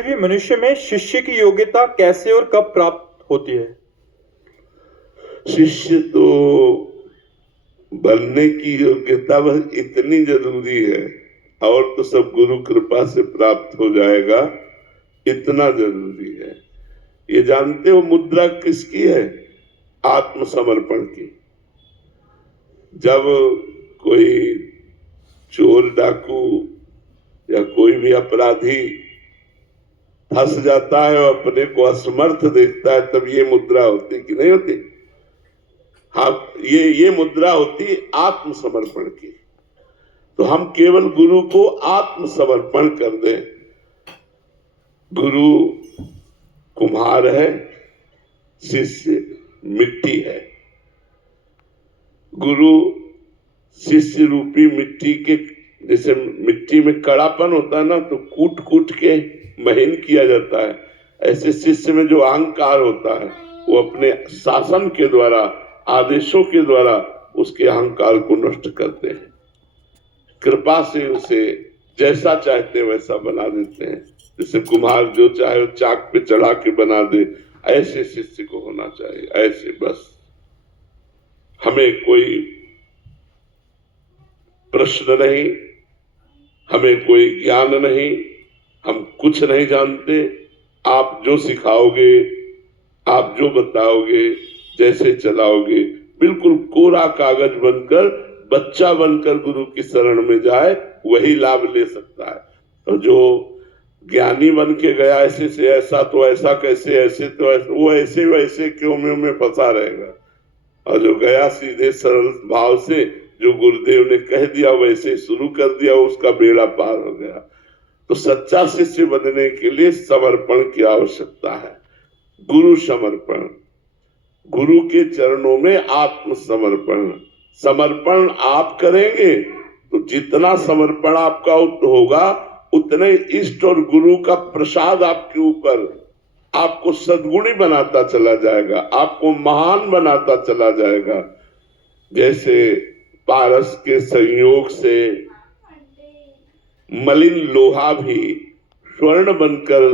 कोई भी मनुष्य में शिष्य की योग्यता कैसे और कब प्राप्त होती है? शिष्य तो बनने की योग्यता बस इतनी जरूरी है, और तो सब गुरु कृपा से प्राप्त हो जाएगा, इतना जरूरी है। ये जानते हो मुद्रा किसकी है? आत्मसमर्पण की। जब कोई चोर डाकू या कोई भी अपराधी फंस जाता है और अपने को असमर्थ देखता है, तब ये मुद्रा होती कि नहीं होती? हाँ, ये मुद्रा होती आत्मसमर्पण की। तो हम केवल गुरु को आत्मसमर्पण कर दें। गुरु कुम्हार है, शिष्य मिट्टी है। गुरु शिष्य रूपी मिट्टी के, जैसे मिट्टी में कड़ापन होता है ना, तो कूट कूट के महीन किया जाता है। ऐसे शिष्य में जो अहंकार होता है, वो अपने शासन के द्वारा, आदेशों के द्वारा उसके अहंकार को नष्ट करते हैं। कृपा से उसे जैसा चाहते वैसा बना देते हैं। जैसे कुम्हार जो चाहे चाक पे चढ़ा के बना दे, ऐसे शिष्य को होना चाहिए। ऐसे बस हमें कोई प्रश्न नहीं, हमें कोई ज्ञान नहीं, हम कुछ नहीं जानते। आप जो सिखाओगे, आप जो बताओगे, जैसे चलाओगे, बिल्कुल कोरा कागज बनकर, बच्चा बनकर गुरु की शरण में जाए, वही लाभ ले सकता है। और जो ज्ञानी बन के गया ऐसे से ऐसा तो ऐसा कैसे, ऐसे तो ऐसा, वो ऐसे वैसे क्यों में फंसा रहेगा। और जो गया सीधे सरल भाव से, जो गुरुदेव ने कह दिया वैसे शुरू कर दिया, उसका बेड़ा पार हो गया। तो सच्चा शिष्य बनने के लिए समर्पण की आवश्यकता है। गुरु समर्पण, गुरु के चरणों में आत्मसमर्पण। समर्पण आप करेंगे तो जितना समर्पण आपका होगा, उतने इष्ट और गुरु का प्रसाद आपके ऊपर आपको सद्गुणी बनाता चला जाएगा, आपको महान बनाता चला जाएगा। जैसे पारस के संयोग से मलिन लोहा भी स्वर्ण बनकर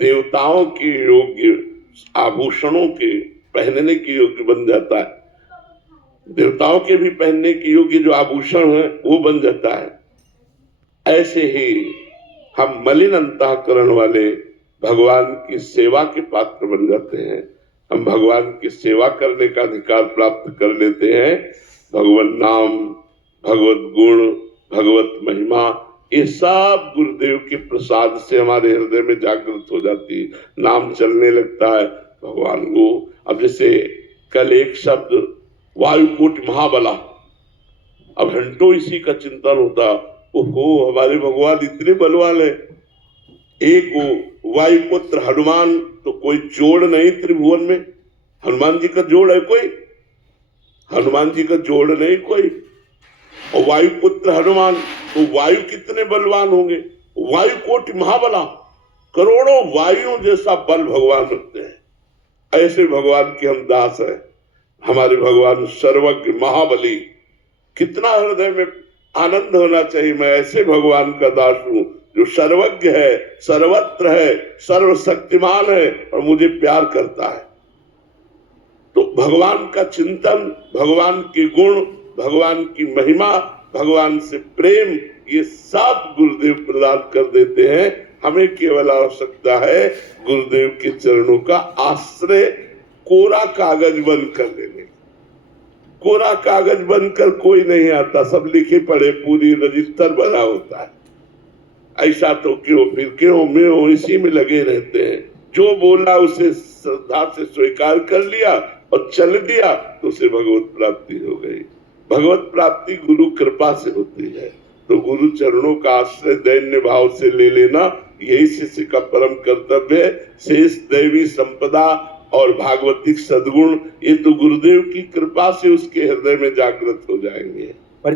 देवताओं के योग्य आभूषणों के पहनने के योग्य बन जाता है। देवताओं के भी पहनने के योग्य जो आभूषण है वो बन जाता है। ऐसे ही हम मलिन अंतःकरण वाले भगवान की सेवा के पात्र बन जाते हैं। हम भगवान की सेवा करने का अधिकार प्राप्त कर लेते हैं। भगवत नाम, भगवत गुण, भगवत महिमा, ये सब गुरुदेव के प्रसाद से हमारे हृदय में जागृत हो जाती है। नाम चलने लगता है भगवान को। अब जैसे कल एक शब्द वायुकोट महाबला, अब घंटों इसी का चिंतन होता, ओहो हमारे भगवान इतने बलवान है। एक वो वायुपुत्र हनुमान, तो कोई जोड़ नहीं त्रिभुवन में। हनुमान जी का जोड़ है कोई? हनुमान जी का जोड़ नहीं कोई। और वायुपुत्र हनुमान, तो वायु कितने बलवान होंगे? वायुकोटि महाबला, करोड़ों वायुओं जैसा बल भगवान रखते हैं। ऐसे भगवान के हम दास हैं। हमारे भगवान सर्वज्ञ महाबली, कितना हृदय में आनंद होना चाहिए। मैं ऐसे भगवान का दास हूं जो सर्वज्ञ है, सर्वत्र है, सर्वशक्तिमान है और मुझे प्यार करता है। तो भगवान का चिंतन, भगवान के गुण, भगवान की महिमा, भगवान से प्रेम, ये सब गुरुदेव प्रदान कर देते हैं। हमें केवल आवश्यकता है गुरुदेव के चरणों का आश्रय कोरा कागज बनकर लेने। कोरा कागज बनकर कोई नहीं आता, सब लिखे पढ़े पूरी रजिस्टर बना होता है। ऐसा तो क्यों, फिर क्यों मैं इसी में लगे रहते हैं। जो बोला उसे श्रद्धा से स्वीकार कर लिया और चल दिया, तो उसे भगवत प्राप्ति हो गई। भगवत प्राप्ति गुरु कृपा से होती है। तो गुरु चरणों का आश्रय दैन्य भाव से ले लेना, यही शिष्य का परम कर्तव्य है। शेष दैवी संपदा और भागवतिक सद्गुण, ये तो गुरुदेव की कृपा से उसके हृदय में जागृत हो जाएंगे।